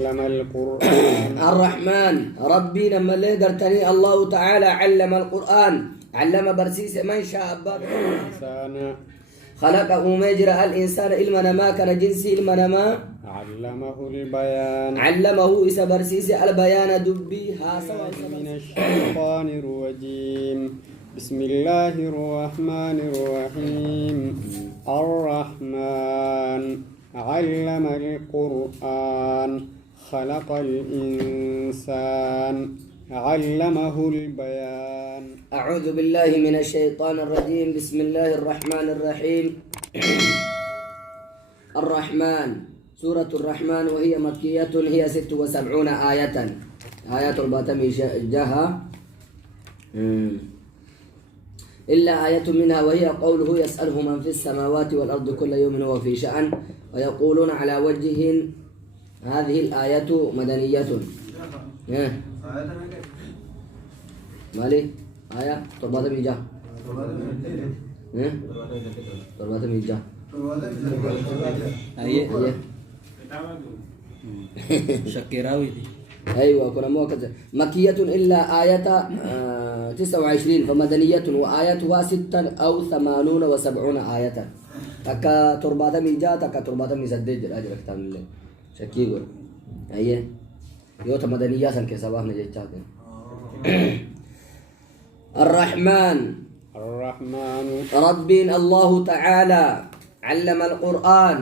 علم القرآن. الرحمن ربي لما اللي قرتني الله تعالى علم القرآن علم برسيس من شاء باب الإنسان خلق مجرى الإنسان إلمنا ما كان جنسي إلمنا ما علمه البيان. علمه إسا برسيس البيان دبي من الشيطان الرجيم. بسم الله الرحمن الرحيم. الرحمن علم القرآن خلق الإنسان علمه البيان. أعوذ بالله من الشيطان الرجيم. بسم الله الرحمن الرحيم. الرحمن سورة الرحمن وهي مكية، هي 76 آية. آيات الباطم جاها إلا آية منها وهي قوله يسأله من في السماوات والأرض كل يوم هو في شأن، ويقولون على وجه هذه الآية مدنية. مالي آية تربات ميجا تربات ميجا أيه شكراوي دي. أيوة كنا مو كذا. مكية إلا آية 29 فمدنية وآياتها 6 أو 80 و70 آية. تكا تربات ميجا تكا تربات ميسدج أجر كتاب الله شكي قول أيه يوتا مدنية سن كسباه نجيتشات. الرحمن الرحمن ربين الله تعالى علم القرآن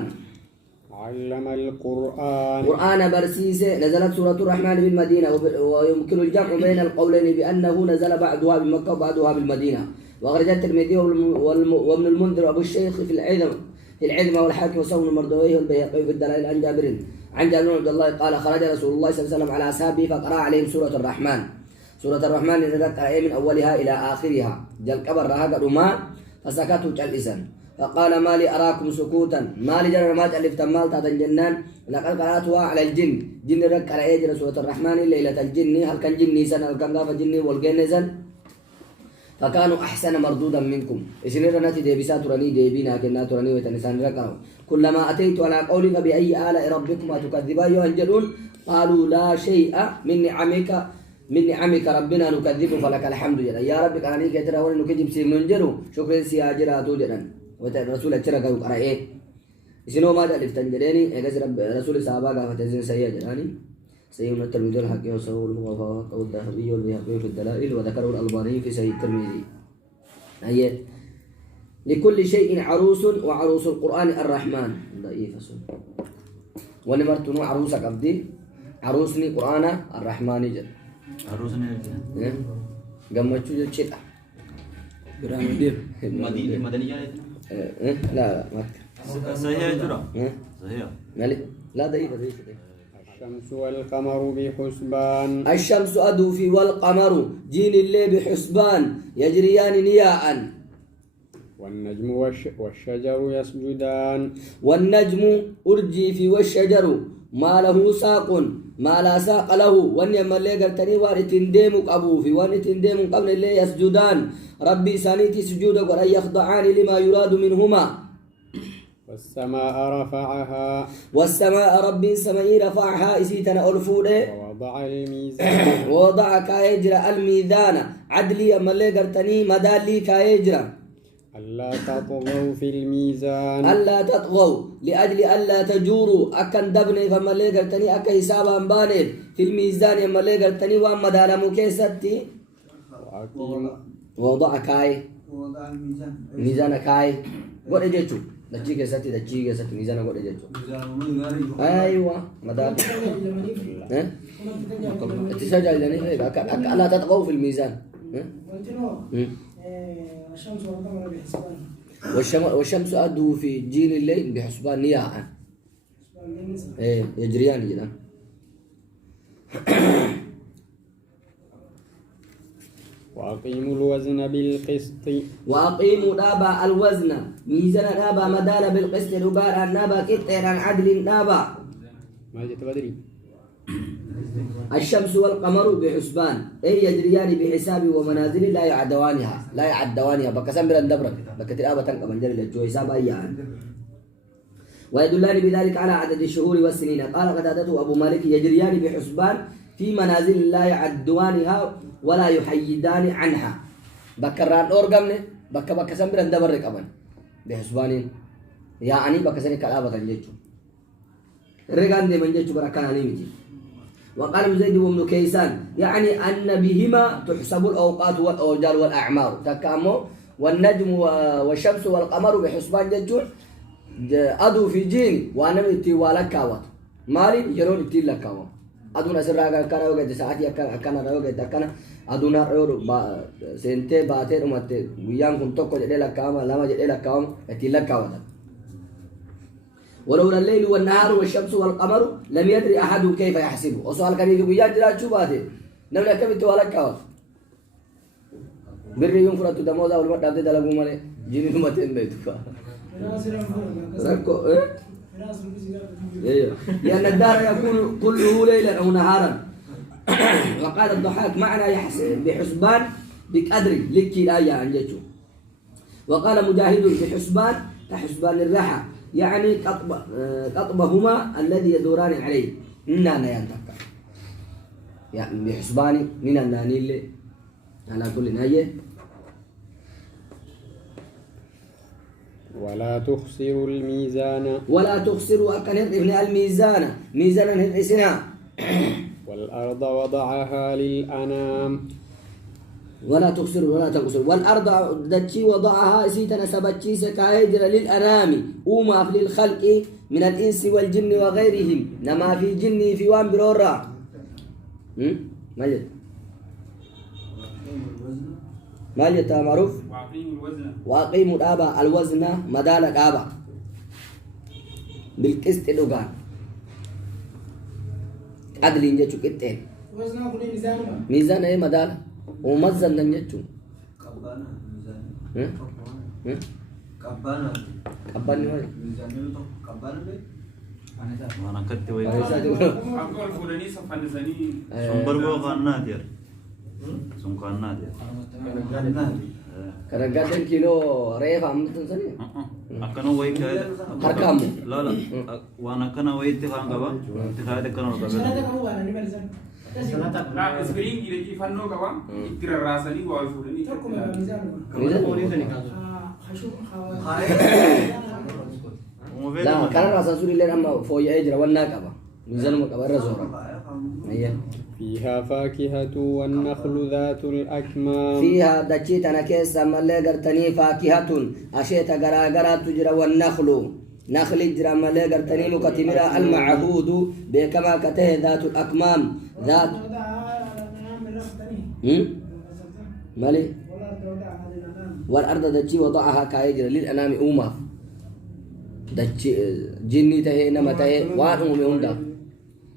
علم القرآن. قرآن برسيسة نزلت سورة الرحمن بالمدينة ويمكن الجمع بين القولين بأنه نزل بعضها بمكة وبعضها بالمدينة. وأخرج الترمذي وابن المنذر أبو الشيخ في العلم والحاكم وصون المردويه والبيهقي في الدلائل عن جابر بن عبد الله قال خرج رسول الله صلى الله عليه وسلم على أصحابه فقرأ عليهم سورة الرحمن. سورة الرحمن نذكر من أولها إلى آخرها جل كبر هذا ما فسكتوا جلسا فقال ما لي أراكم سكوتا ما لي جرى ما تألفت مال تاتا الجنان لقد قرأتها على الجن جن رك على أجر سورة الرحمن ليلة الجن هل كان جني سن هل كان غاف جني والجن سن فكانوا أحسن مردودا منكم إسنير ناتي ديبسا تراني ديبينا كنا تراني وتنسان ركعوا كلما أتيت على قولي فبأي آلاء ربكما تكذبان يهنجلون قالوا لا شيء من نعمك ربنا نكذب فلك الحمد لله يا رب كان لي كتر ولا نكذب سي منجرو شكرا سي اجراتو جدن وترسول اتشرا كاو قراءه اسنو ما الف تنجريني اجز رب رسول صحابه غافتزين سي جداني سيدنا الترمذي الحكيم وصول وفاق والذهبي والبيهقي في الدلائل وذكره الألباني في سيد الترمذي. هي لكل شيء عروس وعروس القرآن الرحمن ضعيف سن ونمرتنو عروسك عبدي عروسني قرآن الرحمن جل عروسنا قمتشو جل برامج دير مدنية لا ما صحيح جرا صحيح مالي لا ضعيف الشمس والقمر بحسبان. الشمس أدوفي والقمر جين الليل بحسبان يجريان نياء. والنجم والشجر يسجدان. والنجم أرجي في والشجر ما له ساق ما لا ساق له ونيم اللي قرتني وارتنديم أبو في وارتنديم قبل اللي يسجدان ربي سانيتي سجود وأن يخضعان لما يراد منهما. والسماء رفعها. والسماء ربي سماء رفعها إسيتنا ألفوده ووضع الميزان. ووضع كايجرا الميزان عدلي أما اللي قرتني مدالي كايجرا ألا تطغوا في الميزان. ألا تطغوا لأجل ألا تجوروا أكن دبني فما اللي قرتني أكا حسابا باني في الميزان أما اللي قرتني وأما دالمو كيستي ووضع كاي ميزان كاي قد جيتشو دجيجة ستي ميزان قد جيتشو أيوة مدال اتساجع لني ألا تطغوا في الميزان. والشمس أدو في جين الليل بحسبان نياء يجريان جدا. وأقيموا الوزن بالقسط. وأقيموا دابا الوزن ميزان دابا مدار بالقسط ربار نابا كتير عن عدل دابا. ما جت بدري. الشمس والقمر بحسبان أي يجريان بحساب ومنازل لا يعدوانها بكسم بران دبرك بكتير آبا تنقى من جري للجو حساب أيان. ويدلان بذلك على عدد الشهور والسنين. قال قتادة أبو مالك يجريان بحسبان في منازل لا يعدوانها ولا يحيدان عنها. بكران أورغمني بك سمبر اندبر ركبان بحسبانين يعني بك سنة كلابة الجيجو الرقان دي من جيجو بركان عليمتي. وقال زيد بن كيسان يعني أن بهما تحسب الأوقات والأوجال والأعمار تكامو والنجم والشمس والقمر بحسبان جيجو أدو في جيني وأنا متي والكاوات مالي يرون تي لكاوات أدونا سراغا كان وجد ساعتي كان وجد كان أدونا رور سنتي باتر ومت ويان كنت تقول جد لكاوما لما جد لكاوم تي لكاوات. ولولا الليل والنهار والشمس والقمر لم يدري أحد كيف يحسبه. وسؤال كان يجي ويان جرا شو باته نمنا كم توالكاوات بري يوم فرات دموزا ولا ما تابد دلقوا ماله جيني نما تنبيتوا ركو لأن الدهر يكون كله ليلا أو نهارا. وقال الضحاك معنى بحسبان بقدر لكي الآية عن جيشه. وقال مجاهد بحسبان كحسبان الرحى يعني قطبهما الذي يدوران عليه نانا ينتقى يعني بحسبان من النانيل على كل ناية. ولا تخسروا الميزان ولا تخسروا أكن ابن الميزان ميزانا هدسنا. والأرض وضعها للأنام. ولا تخسروا ولا تنقصروا. والأرض دتشي وضعها سيتنا سبتشي سكاهجر للأنام وما في للخلق من الإنس والجن وغيرهم نما في جني في وان برورا ماجد ماجد معروف. وأقيموا الآبا الوزن مدال الآبا بالقسط الأوغان عدل ينجتشو كتين وزنه كل ميزان ميزان أي مدال ومزن ننجتشو Kabbana. Kabbana ni Mizan itu kabbana be. Mana kerja wae. Angkol fulani safandisani. Sumber gua kanna dia. Sungkanna dia. Kadang-kadang kilo ref amtun sani. Akana wae kaya. Harkam. Lala. Wana kana wae itu kan gaba. Itu kaya kana gaba. Sanata kamu wana ni barisan. Nah, sekarang kira Ivan no kawan, kira rasanya gua fulani. Cok kuma mizan. Mizan. Umumnya لا كان راسا سوري لين أما فوي أجر والناقبة ميزان مقبة الرزورة. أيه. فيها فاكهة والنخل ذات الأكمام. فيها دجيت أنا كيس أما اللي قرتني فاكهة أشيت قرا تجرى والنخل نخل جرى أما اللي قرتني مكتمرة المعهود بكما كته ذات الأكمام ذات. مالي. والأرض دجي وضعها كايجر للأنام أوما دجي جني تهي نما تهي وان أمي هندا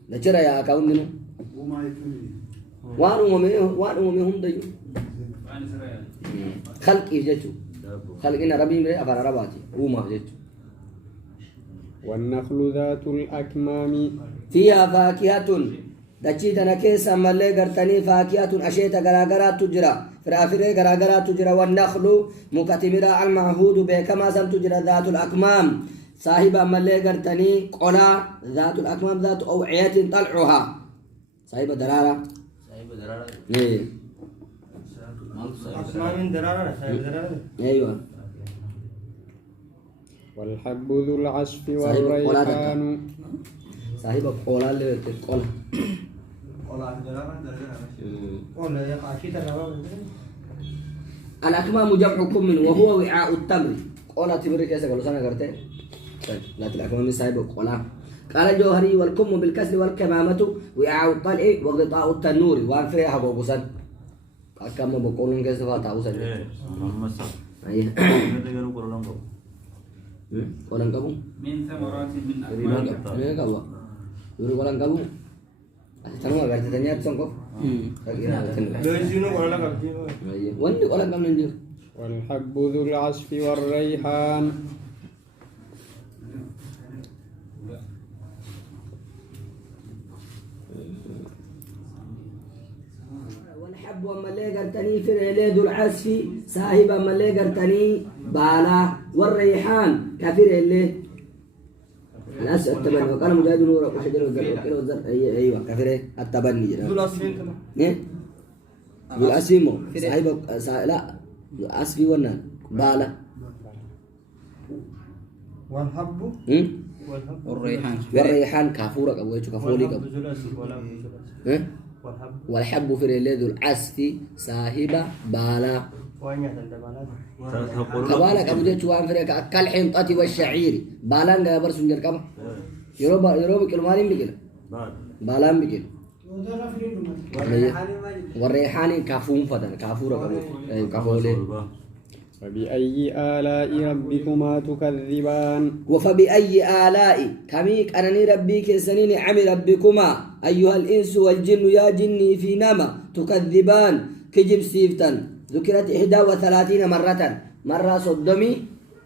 دجرا يا أكاون دينو وان أمي هندا يو خلق إيجاتو خلقنا ربي مري أفر رباتي أوما إيجاتو. والنخل ذات الأكمام. فيها فاكهة دجي تنكيس أما اللي قرتني فاكهة أشيت غراغرا تجرى فرافره غراغرا تجرى والنخل مكتمرا المعهود بكما سن تجرى ذات الأكمام صاحب أما اللي قرتني قلا ذات الأكمام ذات أوعية طلعها صاحب درارة إيه أيوة. والحب ذو العصف والريحان. صاحب قلا اللي قلا الأكمام جمع كم وهو وعاء التمر. قلا تمر كيسا قالوا سنة قرتين لا الأكمام من صاحب قلا. قال الجوهري والكم بالكسر والكمامة وعاء الطلع وغطاء التنور وانفريها بوبوسان أكمل بقولون كيسا فاتاوسان. Masa. أيه. Ini dengan ukuran kau. Kolang kabung. Min samarati min Ini kabu. Dulu kolang kabung. Tahu nggak kerja tanya songkok? Wani kolang kabung juga. والحب ذو العصف والريحان. والحب وما اللي قرتني في ذو العصف صاحب أما اللي قرتني بالا والريحان كافر اللي أس التبني وقال مجاهد نور وشجر والزرع أيوة كفره التبني ذو الأصلين كمان إيه ذو الأسيمو صاحب لا أسفي ونا بالا والحب والريحان والريحان كافورك أبو يشوف كافولي كابو إيه والحب في ذو العسف صاحب بالا كبالك أبو جيتش وان فريق كالحنطة والشعير بالان غير برسون جركم يروب كلمالين بكل بالان بكل والريحان كافون فدان كافورة كافولي فبأي آلاء ربكما تكذبان وفبأي آلاء كميك أنني ربك سنين عمي ربكما أيها الإنس والجن يا جني في نما تكذبان كجب سيفتن ذكرت 31 مرة صدمي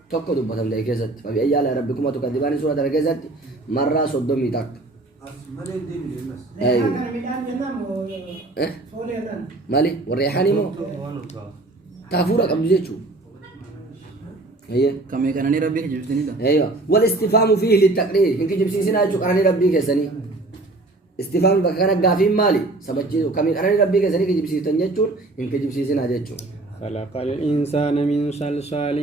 تكو دبتم ده كيست فبأي آلاء ربكما تكذبان سورة الكيست مرة صدمي تك أيوه مالي والريحاني مو كافورة قبل جيتشو هي كم يكنني ربي جبتني ده ايوه والاستفهام فيه للتقرير إنك جبسي سنا جو كراني ربي كسني استفهام بكرة قافين مالي سبجي كم كراني ربي كسني كجبسي تنجتون إنك جبسي سنا جتشون خلق الإنسان من صلصال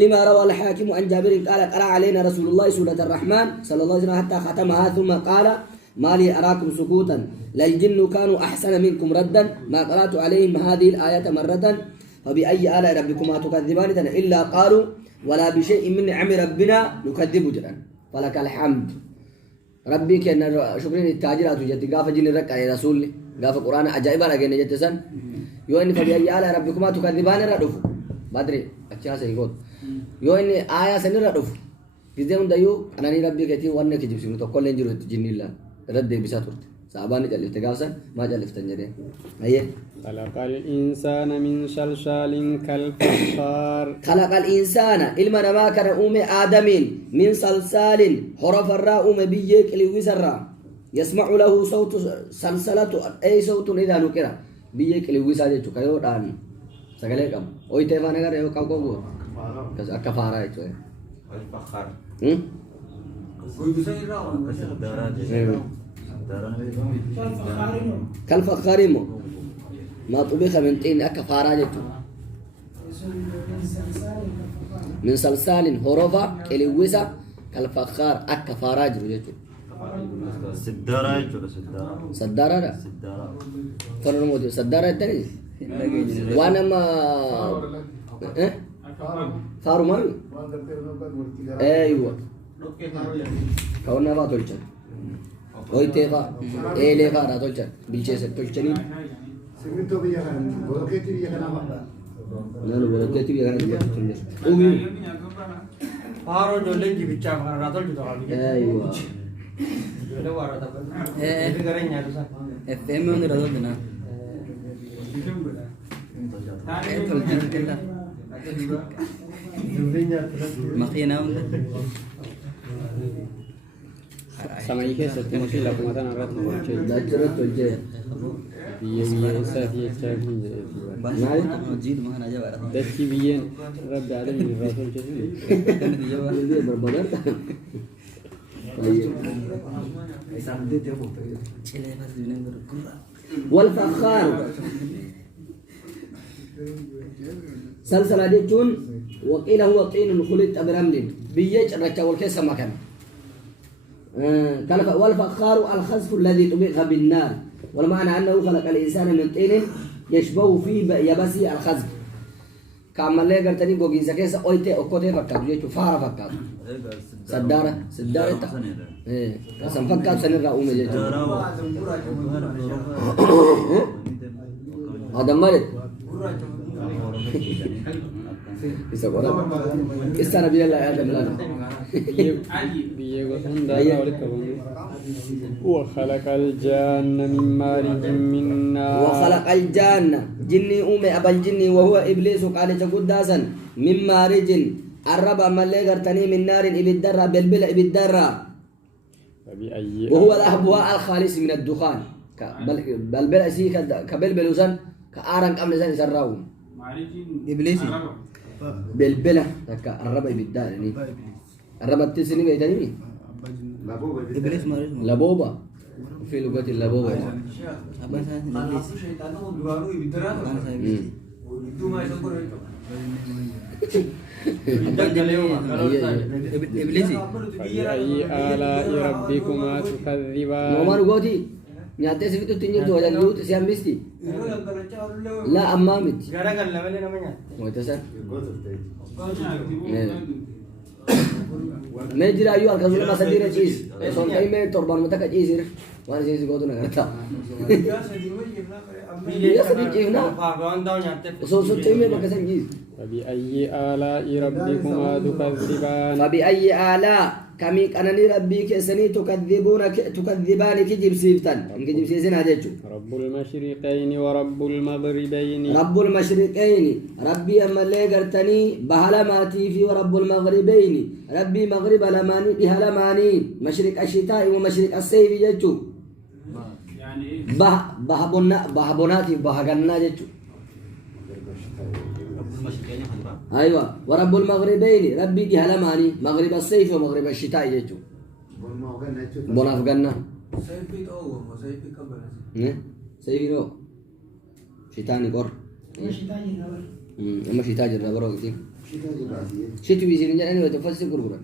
لما روى الحاكم عن جابر قال قرأ علينا رسول الله سورة الرحمن صلى الله عليه وسلم حتى ختمها ثم قال ما لي أراكم سكوتا للجن كانوا أحسن منكم ردا ما قرأت عليهم هذه الآية مرة فبأي آلاء ربكما تكذبان إلا قالوا ولا بشيء من نعم ربنا نكذب جرا فلك الحمد ربي كان شكرين التاجرات جت قاف جن رك على رسول قاف القرآن عجائب على جن جت سن يوين فبأي آلاء ربكما تكذبان ردف بدري أشياء سيقول يوين آية سن ردف كذا دايو أنا ربي كتير وانا كجيب سنو تقول لنجرو جن الله رد بساتورت سابان جلفت قاسن ما جلفت نجري هي خلق الإنسان من صلصال كالفخار خلق الإنسان إلما نما كان أم آدم من صلصال حرف الراء أم بيك لويس الراء يسمع له صوت سلسلة أي صوت إذا نكر بيك لويس هذا تكيو دان سكالكم أوي تفانا كره يو كاو كاو كذا كفارة itu الفخار كالفخاريمو ما طبخ من طين أكفارة جتو من صلصال هروفا كلويسا كالفخار أكفارة جتو سدارة يجوا صدارة لا سدارة فرنمودي صدارة تاني وانا ما فارو مامي ايوه كونا با تولچن اوي تيفا اي ليفا را تولچن بيچه سے تولچني سميتو بيا كان بولكيتي بيا كان نانو بولكيتي بيا كان تولچن اوبي فارو جولين جي بيچا راتول جو ايوه جولے وارا تا Eh. یہ کریں یا دوسرا FM ഒന്ന് റദോദന مخينا sama ike satu masih lakukan mata narat macam داجرت تولچه biye biye sah ye cakap ni جيد ما انا جاب daki biye rab ada ni rasul jadi dia berbenar والفخار سلسلة ديتون وقيل هو طين خلط برمل بيج رجع والكيس مكان والفخار الخسف الذي طبخ بالنار والمعنى أنه خلق الإنسان من طين يشبه فيه يبسي الخسف كامل لي قرتني بوجي زكيس أويته أكوته فكات جيتو فارا فكات سدارة تا إيه كسم فكات سنرا أومي جيتو هذا مرد bisa orang istana bilang lah ada bilang biye gosan dah oleh kawan wa khalaqal janna min marijin min nar وخلق الجنة جني أمي أبا الجني وهو إبليس قال تقول داسا من مارج الربع من لغر تني من نار إبدرة بلبلة إبدرة فبأي وهو الأهبواء الخالص من الدخان بلبلة سي كبلبل وزن كأرنك أمن زن سراهم إبليسي بلبلة الربع إبدرة يعني الربع تسني بيتني إبليس ما اسمه لبوبة في لغة اللبوبة أبان سايس إبليس أبان سايس إبليس إبليسي فبأي آلاء ربكما تكذبان نومان قوتي نياتي سفتو تنجر تو جلوت سيام بيستي لا أمامت gara kan lamele namanya ويتسر ما يجري أيوة الكذول ما سدير جيس صون أي ما تربان متك جيسير وانا جيس قوتو نغرتا Iya sedih jihna Pagawan daw niya صوص تيمي بكسن جيس فبأي آلاء ربكما تكذبان فبأي آلاء كمي أنني ربي كسني تكذبان كجيب سيفتان كجيب سيزن هذا رب المشرقين ورب المغربين رب المشرقين ربي أما اللي قرتني بهلماتي في ورب المغربين ربي مغرب لماني بهلماني مشرق الشتاء ومشرق الصيف جتو يعني بهبوناتي بهغنا جتو أيوة ورب المغربين ربي بهلماني مغرب الصيف ومغرب الشتاء جتو بنا أفغانا سيفي رو شتاني قر أما شتاء جرى برو كتير شتو بيصير نجار أنا بتفسر كربورا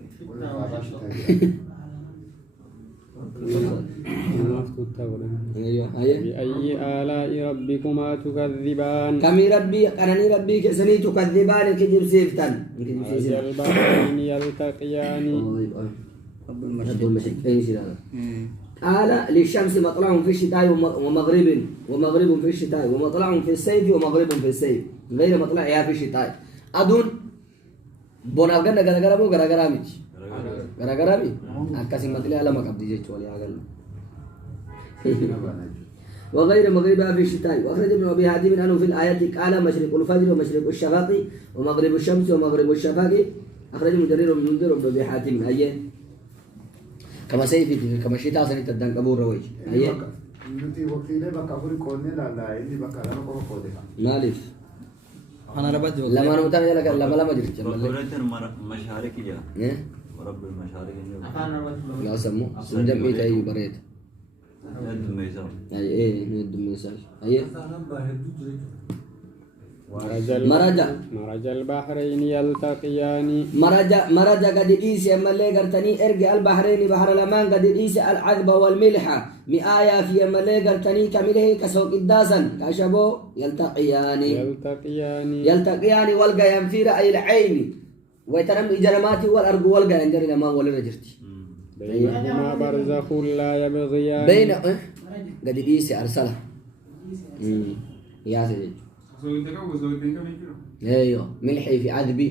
أيوة هاي بأي آلاء ربكما تكذبان كمي ربي أنني ربي كسني تكذبان كجيب سيفتان مرج البحرين يلتقيان رب المشرقين سيرانا قال للشمس مطلع في الشتاء ومغرب في الشتاء ومطلع في الصيف ومغرب في الصيف غير مطلعها في الشتاء أدون بونافغان غرغرامو غرغرامي غرغرامي أكاسي مطلع على ما قبضي جيتش ولي أقل وغير مغربها في الشتاء وأخرج ابن أبي حاتم أنه في الآيات قال مشرق الفجر ومشرق الشفق ومغرب الشمس ومغرب الشفق أخرج مجرير بن منذر وابن أبي حاتم هي كما سيفي كما شتاء سنة الدنك أبو الرويج هي نتي وقتي بقى أقول كوني لا لا إني بقى أنا بقول كودها مالف أنا ربط لما أنا متابع لك لما جرت وقرأت المشارك جا ورب المشارك لا سمو سنجم إيه تأيي بريد يد ميسر أي إيه ند ميساج أيه مرج البحرين يلتقيان مرج قد إيسي أما اللي قرتني إرجع البحرين بحر لمان قد إيسي العذب والملح مئايا في أما اللي قرتني كمله كسوق الداسا كشبو يلتقيان والقى ينفي رأي العين ويتنم إجرماتي والأرض والقى ينجر لما ولا رجرتي بينهما برزخ لا يبغيان بين قد إيسي أرسله يا سيدي ايوه ملحي في عذبي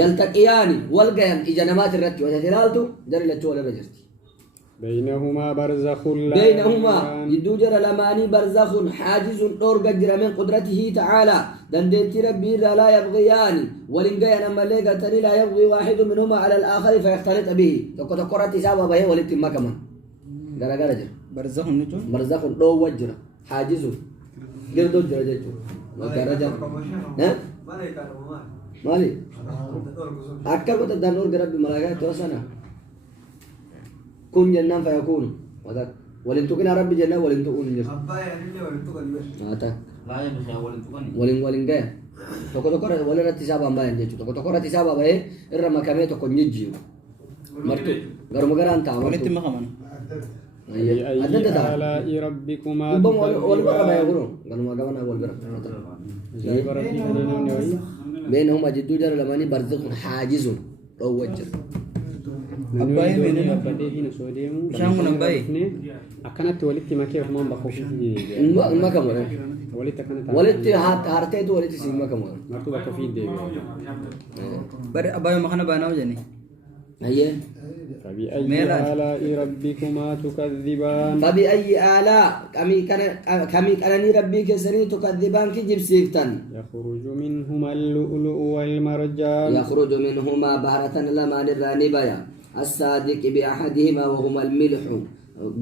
يلتقيان والقيان اجنمات الرت وتتلالتو در لتو ولا بجرتي بينهما برزخ لا بينهما يدو جرى لماني برزخ حاجز دور قدر من قدرته تعالى دندت ربي لا يبغيان ولنقيان اما لقتني لا يبغي واحد منهما على الاخر فيختلط به تقرأت سابا به ولتم كمان غرغر جر برزخ نجو برزخ دو وجر حاجز قردو جرجتو وكرجا ها مالي أكل كنت دانور قرب ملاك توسنا كن جنان فيكون وذاك ولن تكن رب جنة ولن تكون جنة هذا ولن جاي تكو ولا رتساب أمباين جتو تكو رتساب أمباين إرما كمية تكو نيجيو مرتو غرم غران تام ولت ما كمان بأي آلاء ربكما بينهم أجدو جر لماني برزخ حاجز أو وجر أباي بيننا شام من أباي أكنت ولدت ما كيف ما بخوف ما كمان ولدت هارتيت ولدت سين ما كمان مرتبة كفيد دي بر أباي ما خنا بينه وجني أيه فبأي آلاء ربكما تكذبان فبأي آلاء كمي كانني ربي كسني تكذبان كجيب سيفتان يخرج منهما اللؤلؤ والمرجان يخرج منهما بهرة لمان الرانبايا الصادق بأحدهما وهما الملح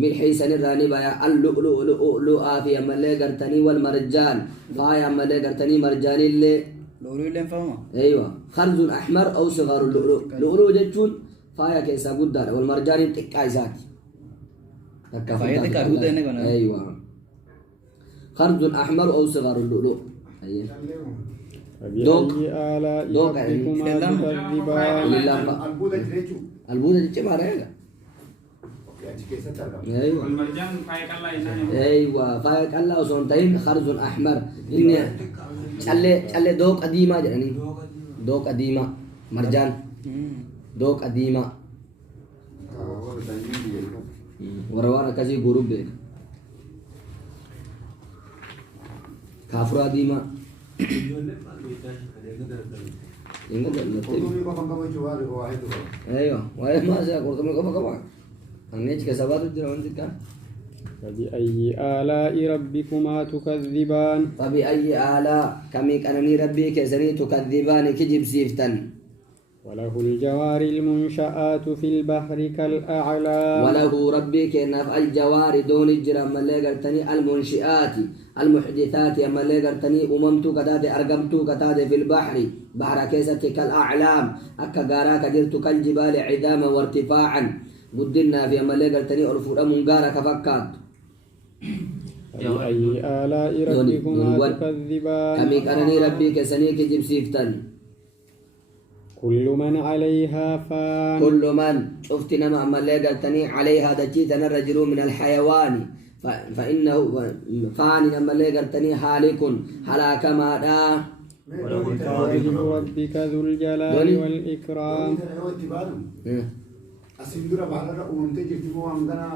ملحي سن الرانبايا اللؤلؤ لؤلؤا في أمالي قرتني والمرجان فايا أمالي قرتني مرجان اللي لؤلؤ اللي فهمه أيوة خرز أحمر أو صغار اللؤلؤ لؤلؤ جتون فايا كيسا قدر والمرجان تكايزات فايا تكايزات ايوه خرز احمر او صغار اللؤلؤ ايوه دوك آلاء دوك ربكما تكذبان البودة جريتشو البودة دي ما رأيك يعني كيف تترجم ايوه والمرجان فايق الله ينام ايوه فايك الله وسنتين خرز احمر اني challe دوك قديمه يعني دوك قديمه مرجان دوك قديمه وروانا كذي غروب بك كافرا قديمه قرطبي को पंगा में चुवा रहे हो आए तो ايوه وين ما جاء قرطبي كما كما انك كسبات الجرون ذكر فبأي آلاء ربكما تكذبان فبأي آلاء كميك أنني ربي كسري تكذبان كجب سيفتن وله الجوار المنشآت في البحر كالأعلام وله ربي كنف الجوار دون الجرم مليغرتني المنشآت المحدثات مليغرتني أممت كتاد أرقمت كتاد في البحر بحر كيسة كالأعلام أكا غارا كجرت كالجبال عظاما وارتفاعا قدنا في مليغرتني أرفو منغارا كفكات فبأي آلاء ربكما تكذبان كميك أنني ربي كسني كجب سيفتن كل من عليها فان كل من شفت نما أما اللي قلتني عليها دجيت أنا الرجل من الحيوان فإنه فان أما اللي قلتني هالك هلاك ما دا وجه ربك ذو الجلال والإكرام السندورة بعدها ومنتج تبغى عندنا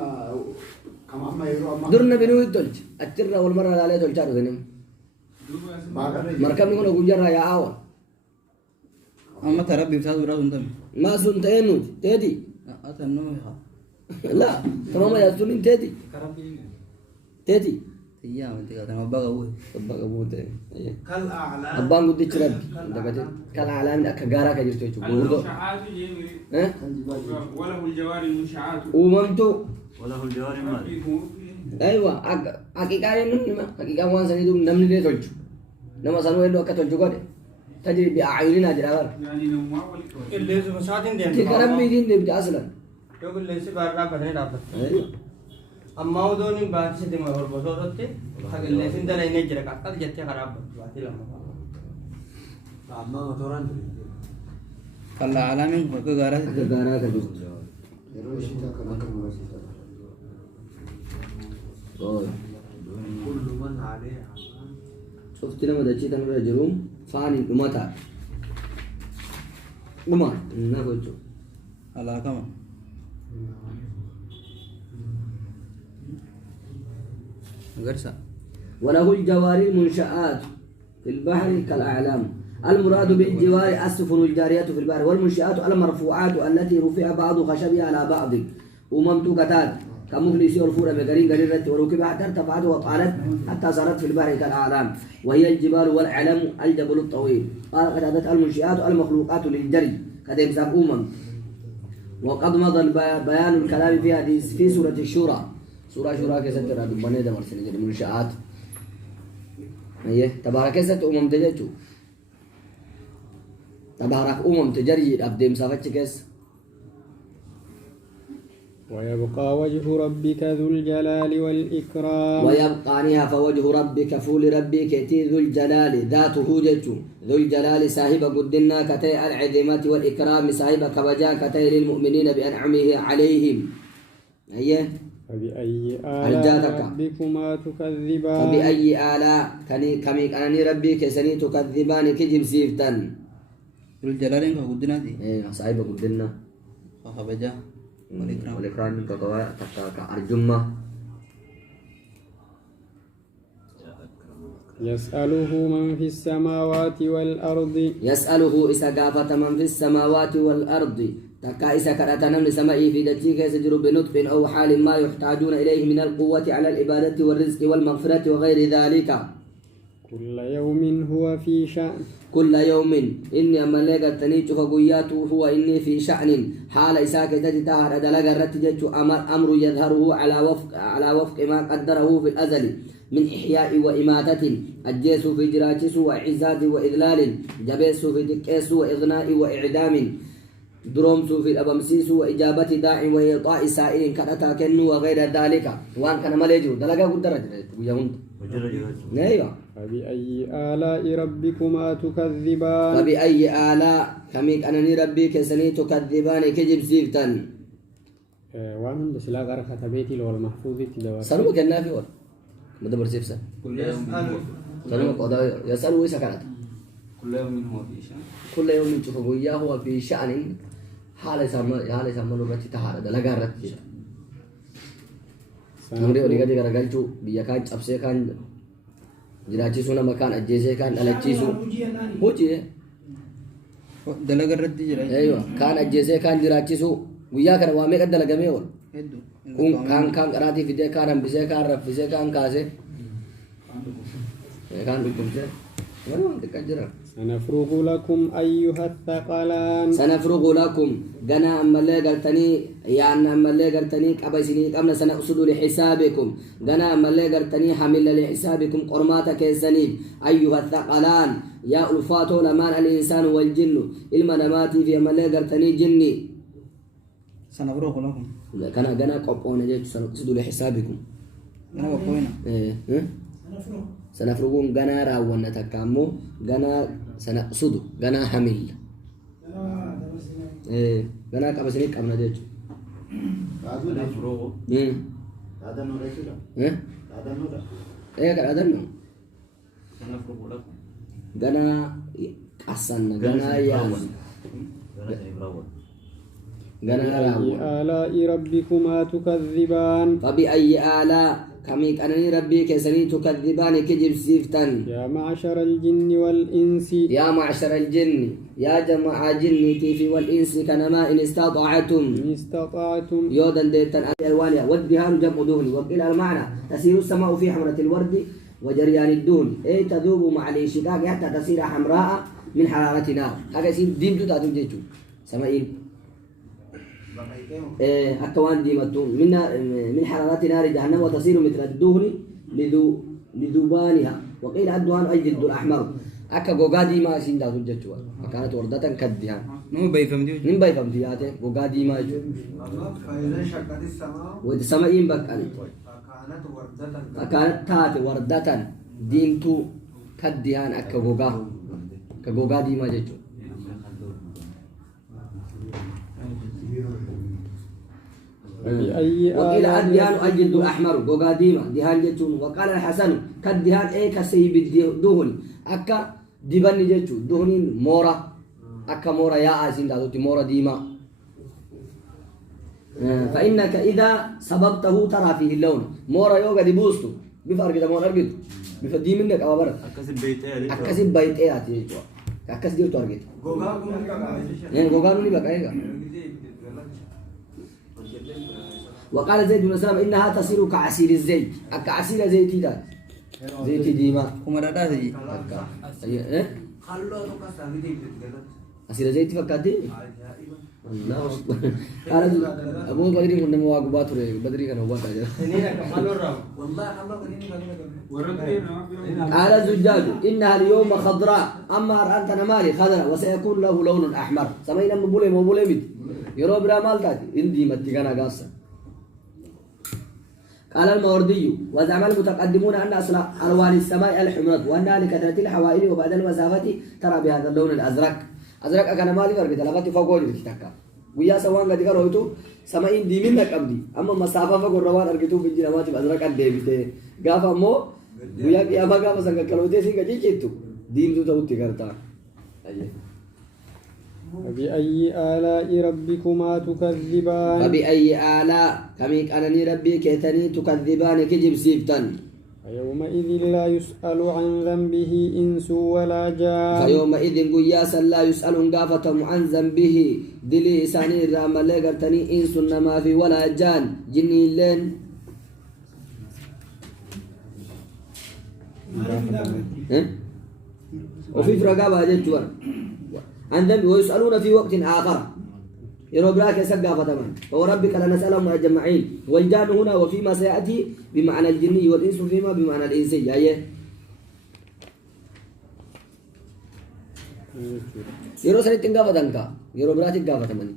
كمان ما يروح درنا بنو الدلج الترة والمرة على دلج هذا ذنب مركب نقول أقول يا أول أما ترى بيفتح دورة سنتم ما سنتينو تدي أتنو لا تمام يا سنين تدي تدي iya nanti kata abang kamu abang kamu teh كل أعلى abang gudi cerab dapat kalau alam nak kagara kaji tu burdo المنشآت يمري eh وله الجوار المنشآت umam tu وله الجوار المال aywa hakikatnya hakikat wan sani tu namni dia tolju nama sanu elo akat tolju kode tajri bi ayunina jiragar يعني نوما والكون اللي زو مساعدين دين tikaram midin de aslan يقول لي سبار راب بدنا دابت aywa أما هو دوني بعد سيدي ما هو بزور رتي حق اللي سند لا ينجر كأكل جت خراب بعد لما أما مثلاً kalau alamin ke gara kagara kaji يروح شيء كمان كمان oh كل من عليها شفت لما دجيت انا رجلهم فاني دمتا دما نقول ala kama garsa وله الجوار المنشآت في البحر كالأعلام المراد بالجوار السفن الجارية في البحر والمنشآت المرفوعات التي رفع بعض خشبها على بعض وممت كتات كمفلس يرفور مقرين قريرة وركب حتى ارتفعت وطالت حتى صارت في البحر كالأعلام وهي الجبال والعلم الجبل الطويل قال قتادت المنشآت المخلوقات للجري كتمسك وقد مضى بيان الكلام في هذه في سورة الشورى سورة شورى كيست رادو بني دمر سنة المنشآت أيه تبارك كيست تجتو تبارك تجري أبدي مسافة كيس ويبقى وجه ربك ذو الجلال والإكرام ويبقى نها فوجه ربك فول ربك تي ذو الجلال ذاته جتو ذو الجلال صاحب قدنا كتي العظمة والإكرام صاحب كبجا كتي للمؤمنين بأنعمه عليهم أيه فبأي الجاتك. آلاء ربكما تكذبان فبأي آلاء كميك أنني ربي كسني تكذبان كجب سيفتن dul jalarin kau kudina ti إيه صاحب قدنا kau baca walikram والإكرام كقوا كأرجمة يسأله من في السماوات والأرض يسأله إسقافة من في السماوات والأرض تكا إسا كرتنا من سمائي في دتيك يسجر بنطق أو حال ما يحتاجون إليه من القوة على العبادة والرزق والمغفرة وغير ذلك كل يوم هو في شأن كل يوم إني أما لقى تنيتك قياته هو إني في شأن حال إساك تجتهر أدلق الرتجج أمر يظهره على وفق ما قدره في الأزل من إحياء وإماتة الجيس في جراجس وإعزاز وإذلال جبيس في دكيس وإغناء وإعدام دروم في الأبمسيس وإجابة داع وإعطاء سائل كرتا كنو وغير ذلك وان كان مليجو دلقا قد درجة ويهون أيوة فبأي آلاء ربكما تكذبان فبأي آلاء كميك أنني ربي كسني تكذبان كجب سيفتن ومن بس لا غير كتبيتي لو المحفوظ تدوار سنو كنا في ور مدبر سيفسن كل يوم سنو قضاء يسأل ويسا كانت كل يوم هو في شأن كل يوم تشوفه إياه هو في شأن حال يسمى نورتي تهارة دلقا رتي namni olii gadi garagalchuu biyya kaan cabsee kaan jiraachisuu nama kaan ajjeesee kaan dhalachiisuu hojii dalaga irratti jira. eeyyo kaan ajjeesee kaan jiraachisuu guyyaa kana waa meeqa dalagamee ool Hedduu. kun kaan qaraatii fidee kaan hambisee kaan raffisee kaan kaasee kaan dhukkubsee waan xiqqaa jira سنفرغ لكم أيها الثقلان سنفرغ لكم غنا أمالي قرتني يعني أمالي قرتني قبسني قبل سنقصد لحسابكم غنا أمالي قرتني حمل لحسابكم قرماتك السنين أيها الثقلان يا ألفاتو لمان الإنسان والجن إلما نماتي في أمالي قرتني جني سنفرغ لكم. كان غنا قبون جيت سنقصد لحسابكم أنا بقولنا. سنفرغون غنا راونا تكامو غنا سنقصد غنا حمل غنا قبسني قبنا جيت Daadannoo jechuudha. Daadannoodha. kan adannu سنفرغ لكم gana qasanna gana yaas gana فبأي raawwa آلاء ربكما تكذبان فبأي آلاء كميك أنني ربي كسني تكذبان كجب سيفتن يا معشر الجن والإنس يا معشر الجن يا جماعة جنتي في والإنس كنما إن استطعتم إن استطعتم يودن ديتن ألوانها والدهان جمع دهن وقيل المعنى تسير السماء في حمرة الورد وجريان الدهن أي تذوب مع الانشقاق حتى تصير حمراء من حرارة نار هذا يصير ديمتو تاتو جيتو سمائين أكوان ديمتو من حرارة نار جهنم وتصير مثل الدهن لذوبانها وقيل الدهان أي جلد الأحمر أكا غوغادي ما سين داتو جيتو فكانت وردة كالدهان نو بيفهم دي. من بايفهم دياته غوغادي ما جو فإذا انشقت السماء والسمائين بكالي فكانت وردة فكانت تاتي وردة ديمتو كالدهان أكا غوغا كغوغادي ما جيتو فبأي وقيل آلاء الدهان الجلد الأحمر غوغاديما دهان جيتون وقال الحسن كالدهان أي كسيب الدهن أكا ديبان جيتو دهن مورا أكا مورا يا آسين داتو مورا ديما فإنك إذا سببته ترى فيه اللون مورا يوغا دي بوستو بفرق ده مورا أرجيتو بفدي منك أو برا أكسب بيتي أكاسي بايت إيه أتي جوا أكاسي ديو تارجت غوغا كوني كاكا يعني غوغانو ني بقى إيه وقال زيد بن سلام إنها تصير كعسير الزيت كعسير زيتي ده زيتي ديما Kuma dadaa sih. إيه خلو توكا سامي بتتغلط عسير زيتي فكاتي عجائب الله أكبر قال أبو بدري من نمو واقبات ري بدري كان هو كاجا سنين كمال الرب. والله خلو كنيني كنيني قال الزجاج إنها اليوم خضراء أما أنت نمالي خضراء وسيكون له لون أحمر سمينا مبولي مبولي بيت يرو برا مال تاتي إندي متكنا قاصة قال الموردي وزعم المتقدمون أن أصل ألوان السماء الحمرة وأنها لكثرة الحوائل وبعد المسافة ترى بهذا اللون الأزرق أزرق كان مالي فرق تلافت فوق وجه تكا ويا سوان قد قالوا سماء دي منك أبدي أما مسافة فوق الروان أركتو في الجنوات أزرق الدبيت قاف أمو ويا يا بقى مثلا كانوا تيسين كذي كيتو دين تو توتي كرتا فبأي آلاء ربكما تكذبان فبأي آلاء كميك أنني ربي كيتني تكذبان كجب سيفتن فيومئذ لا يسأل عن ذنبه إنس ولا جان فيومئذ قياسا لا يسأل قافة عن ذنبه دلي إساني رام اللي قرتني إنس ما في ولا جان جني لين وفي فرقابة جدوان عن ذنب ويسألون في وقت آخر يروب راك يسقى فتمان فوربك لنسألهم أجمعين والجان هنا وفيما سيأتي بمعنى الجني والإنس فيما بمعنى الإنسي أيه يرو سنة تنقافة تنكا يرو براتي قافة تمني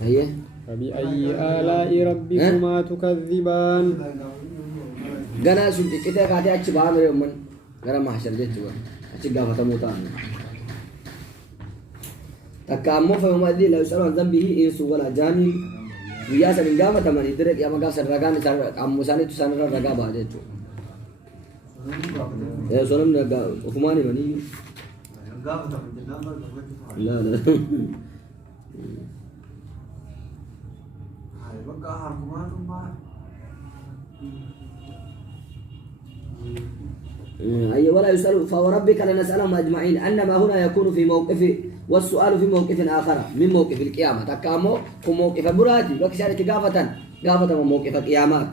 هي فبأي آلاء ربكما تكذبان غنا سنتي كتا كاتي أتش بعمر يومن غنا ما حشر جت جوا أتش قافة تموتان تكامو فيوم أدي لا يسأل عن ذنبه إنس ولا جاني ويا سن قافة تمني درك يا مقاس الرجال سر أم مساني تسان الرجال بعد جت يا سلام نجا أفماني مني لا لا أي ولا يسأل فوربك لنسألهم أجمعين أنما هنا يكون في موقف والسؤال في موقف آخر من موقف القيامة تكامو في موقف براتي بكشارة قافة من موقف القيامات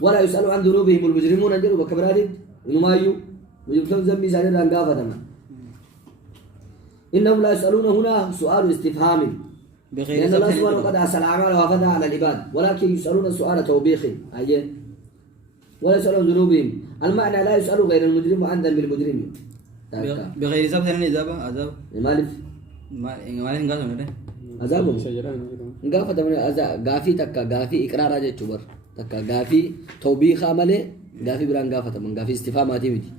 ولا يسأل عن ذنوبهم المجرمون أنجلوا بكبرات نمايو ويبتم ذنبي سالين عن قافة إنهم لا يسألون هنا سؤال استفهام لأن الله سبحانه قد أسأل أعمال وافدها على العباد ولكن يسألون سؤال توبيخ أجل ولا يسألون ذنوبهم المعنى لا يسأل غير المجرم عن ذنب المجرم بغير حساب ثاني إجابة عذاب مالف مالف إنقاذ من ده عذابهم شجران قافة من قافي تكا قافي إقرار أجل تبر تكا قافي توبيخ عمله قافي بران قافة من قافي استفهاماتي مدي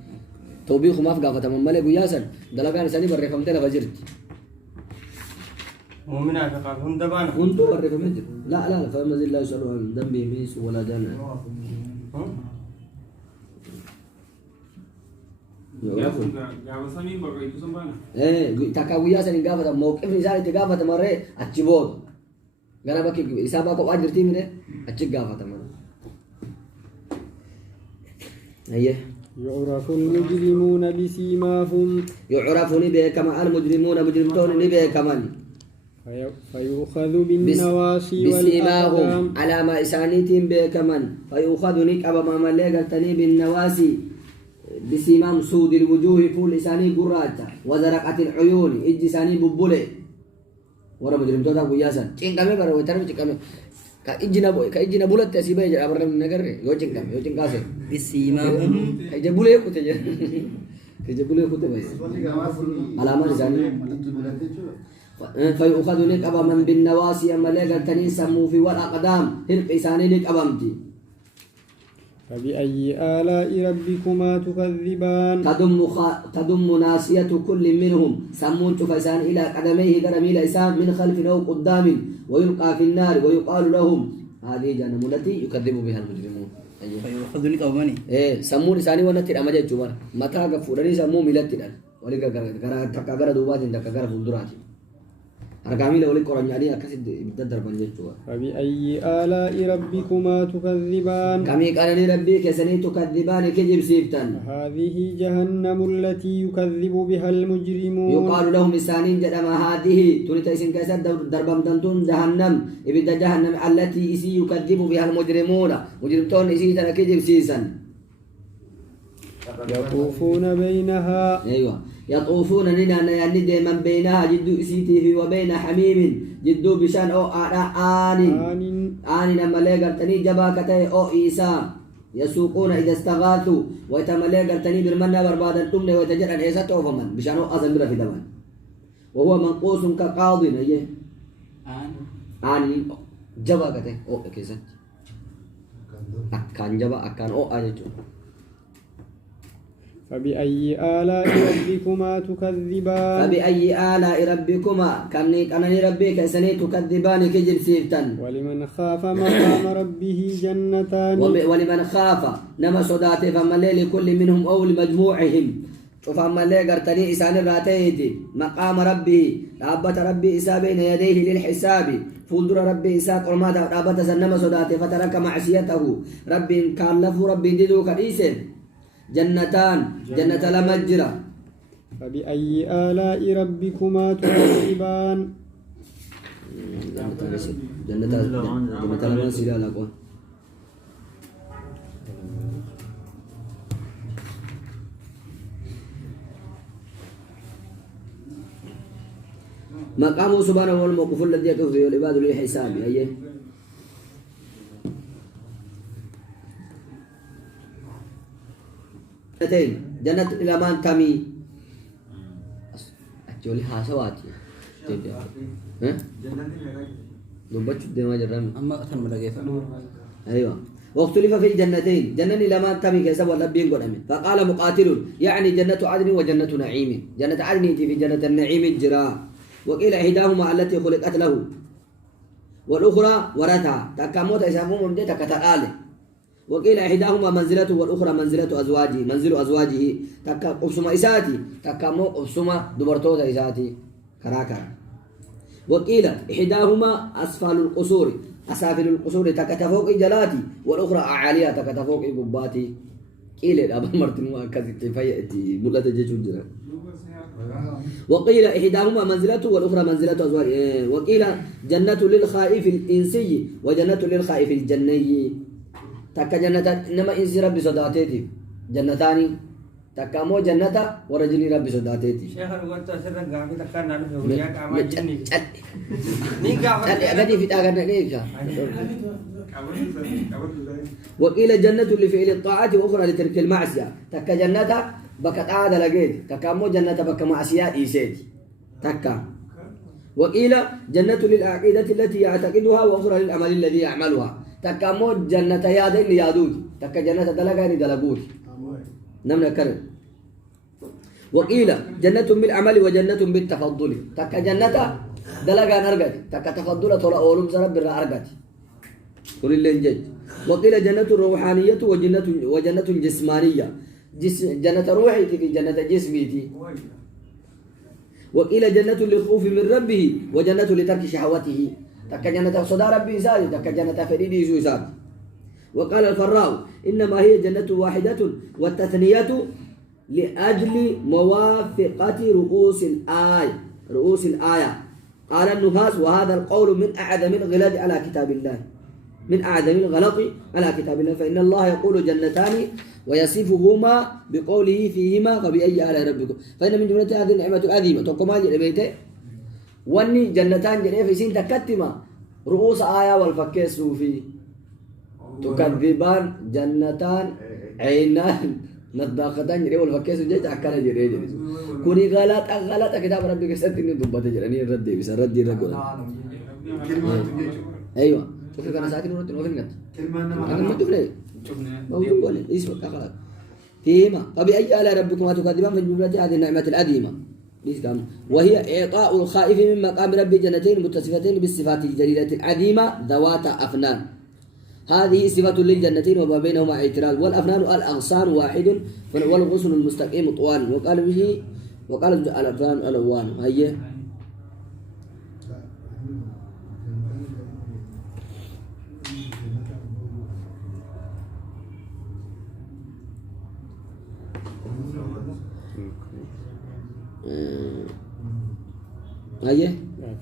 توبيخ ما في قافة من ملك وياسن دلقان سني بريفمتين فجرت مؤمنا فقال هم دبانا كنت بريفمتين لا فما زل لا يسأل عن ذنبه ميس ولا جنة takawiyyaa sanin gaafata mawqifni isaan itti gaafatamare achi booda gara bakki isaa bakka kophaa jirtii mire achi gaafataman ayye يعرف المجرمون بسيماهم يعرف نبيكما المجرمون مجرمتون نبيكمان فيؤخذ بالنواصي بسيماهم والأقدام على ما إسانيتهم بيكمان فيؤخذ نكأب ما مليقتني بالنواسي بسيمام سود الوجوه فول لساني قراجة وزرقة العيون إج ساني ببولي ورا مجرم توتا بياسا تينكامي برا وترمي تينكامي كإجنا بولت تسيبه جرا برا من نجار يو تينكاسي بسيماهم كإجنا بولي كوتة جرا كإجنا بولي كوتة بس علامة لساني فيؤخذ لك أبا من بالنواسي أما لك التنين سمو في والأقدام هرق إساني لك أبامتي فبأي آلاء ربكما تكذبان تضم ناسية كل منهم سمون فإسان إلى قدميه قدمي لإسان من خلف أو قدام ويلقى في النار ويقال لهم هذه جهنم التي يكذب بها المجرمون فيؤخذ لك أبواني إيه سمون إساني ونتي أمجد جمر متى غفورني سمون ملتي ولك غرا دوبات غرا فلدرات أرقامي لولي قرآن يعني أكسد بدر بنجتوا فبأي آلاء ربكما تكذبان كمي قالني ربي كسني تكذبان كجب سيفتان هذه جهنم التي يكذب بها المجرمون يقال لهم إسانين جدما هذه تريد إسن كسد دربم تنتون جهنم إبدا جهنم التي إسي يكذب بها المجرمون مجرمتون إسي تنكجب سيسا يطوفون بينها أيوة يطوفون لنا يعني دائما بينها جدو إسيتي في وبين حميم جدو بشان أو آن لما لقرتني جبا كتاي أو إيسا يسوقون إذا استغاثوا ويتملي قرتني برمنا بربادا تمني ويتجر عن إيسا توفمن بشان أو أزمر في دمان وهو منقوص كقاض أيه آن جبا كتاي أو كيسا أكان جبا أكان أو آجتو فبأي آلاء ربكما تكذبان فبأي آلاء ربكما كمني أنني ربك سني تكذبان كجب سيفتن ولمن خاف مقام ربه جنتان ولمن خاف نما صداته فما لكل منهم أو لمجموعهم شوف أما اللي قرتني إسان الراتيتي مقام ربه رابط ربي إسا بين يديه للحساب فندر ربي إسا قرمات رابط سنما صداته فترك معصيته ربي كالف ربي ديدو كريسين جنتان جنة لمجرة فبأي آلاء ربكما تكذبان جنة لمجرة لكم مقامه سبحانه هو الموقف الذي يقف فيه العباد للحساب أيه جنة الأمان تامي جولي حاسواتي تبي ها دبتش الدماء جرام أما أتم لقيت ايوه واختلف في الجنتين جنني لما تمي كسب ولا بين قدام فقال مقاتل يعني جنة عدن وجنة نعيم جنة عدن في جنة النعيم الجراء وقيل إحداهما التي خلقت له والأخرى ورثها تكاموت يسمون من ديتا كتآل وقيل إحداهما منزلته والأخرى منزلة أزواجه منزل أزواجه تكا قبسما إساتي تكامو قبسما دبرتوتا إساتي كراكرا وقيل إحداهما أسفل القصور أسافل القصور تكتفوق جلاتي والأخرى أعاليها تكتفوق قباتي قيل أبا مرتن وكذا كيف يأتي ملة جيشون جرا وقيل إحداهما منزلته والأخرى منزلة أزواجه وقيل جنة للخائف الإنسي وجنة للخائف الجني تكا جنة إنما إنسي ربي صداتيتي جنتاني تكا مو جنة ورجلي ربي صداتيتي شيخ الوقت أسرع قامي تكار نعرف وياك أما جني أغني في تاغنا نيكا وقيل جنة لفعل الطاعة وأخرى لترك المعصية تكا جنة بكت عادة لقيت تكا مو جنة بك معصية إيسيتي تكا وقيل جنة للعقيدة التي يعتقدها وأخرى للعمل الذي يعملها تكا مو جنة يادين يادوك تكا جنة دلقاني دلقوك نمنا كرم وقيل جنة بالعمل وجنة بالتفضل تكا جنة دلقان أرقتي تكا تفضل طول أولم زرب برا أرقتي كل اللي انجج وقيل جنة روحانية وجنة جسمانية جنة روحي في جنة جسميتي وقيل جنة للخوف من ربه وجنة لترك شهوته تكا جنة صدى ربي إنسان تكا جنة فريدي إنسان وقال الفراو إنما هي جنة واحدة والتثنية لأجل موافقة رؤوس الآية قال النفاس وهذا القول من أعظم الغلط على كتاب الله من أعظم الغلط على كتاب الله فإن الله يقول جنتان ويصفهما بقوله فيهما فبأي آلاء ربكم فإن من جملة هذه النعمة العظيمة تقوم هذه البيت واني جنتان جنيه في سين تكتما رؤوس آية والفكيس في تكذبان جنتان عينان نضاختان جري والفكيس جيت أكل جري كوني غلط كتاب ربك ستني دبته جراني ردي بس ردي رجل أيوة شوف كنا ساكن ورد نوفين قط أنا ما تقول لي موجود ولا اسمه أخلاق فيهما فبأي آلاء ربكما تكذبان في جملة هذه النعمة العظيمة وهي إعطاء الخائف من مقام رب جنتين متصفتين بالصفات الجليلة العظيمة ذوات أفنان هذه صفة للجنتين وما بينهما اعتراض والأفنان الأغصان واحد والغصن المستقيم طوال وقال الأفنان الألوان هي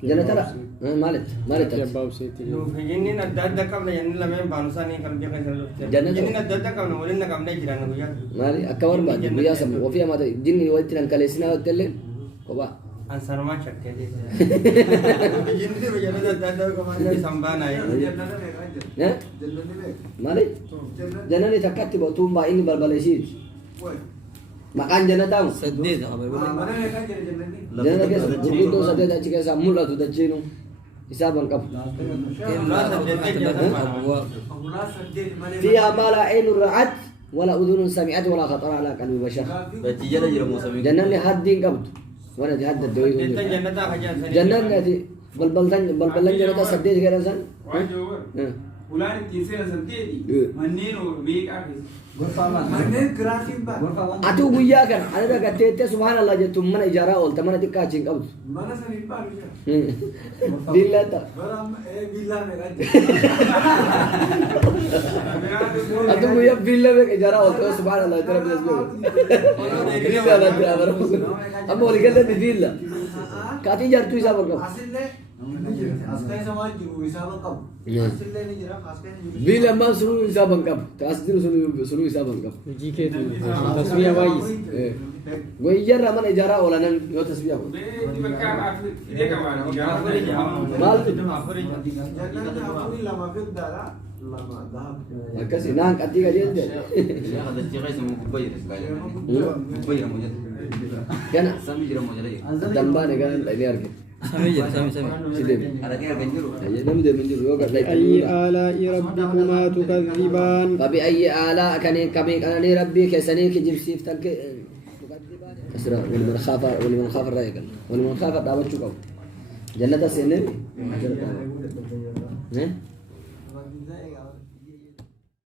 جنة لا مالت جنين الدادة قبل جنين لما يبانوساني قلبي خير جنين الدادة قبل ولنا قبل يجران ويا مالي أكبر بعد ويا سب وفيها ما جنين ويتنا كليسنا وتكلم وبا أنصار ما شك جنين بجنة الدادة كمان سامبانا يا مالي جنة تكتب وتوم باين بالبلشيد makan jana tahu sedih tak apa jana kes begitu sedih tak cika samul atau tak cinu bisa bangkap fiha ma la ainu ra'at wala udhunun sami'at wala khatara ala qalbi bashar jana ni haddin kabt wana jihad doi jana ni balbalan jana ta sedih kira san Ulan kisah sendiri, maneno make up. Manen graafin ba? Atu guyya kan ada kata subhanallah jatuh mana ijara ol tamana tikka cing kabt Mana sanin ba ya? dillata Baram billah me gaje. Atu guyya billah me ijara ol subhanallah tera bilas go billah la tera amma wali kala billah kati jar tu isa barka Asille Askai sama jiru isama kamu. Asli ni jira askai ni jiru. Bila ma sunu isaban qab tasdiru sunu isaban qab hojii keetu tasbiya baay'is wayyarra mana ijara olanan yo tasbiya ko Di bakka ide kawan. mal Jangan aku lama fidara lama dahab. akasi nan qatti ga jende يا هذا الشيء اسمه كبير كبير موجود kana سامي جرى موجود dambane ga ini arke Sami jira, sami. sidem ada kira ganjuru ya nam de min yo ga أي آلاء ربكما تكذبان فبأي آلاء كان كان ربي كسنيك جبسيف تلك أسرع ولمن خاف الرأي قال ولمن خاف دعوة شكو جنة السنة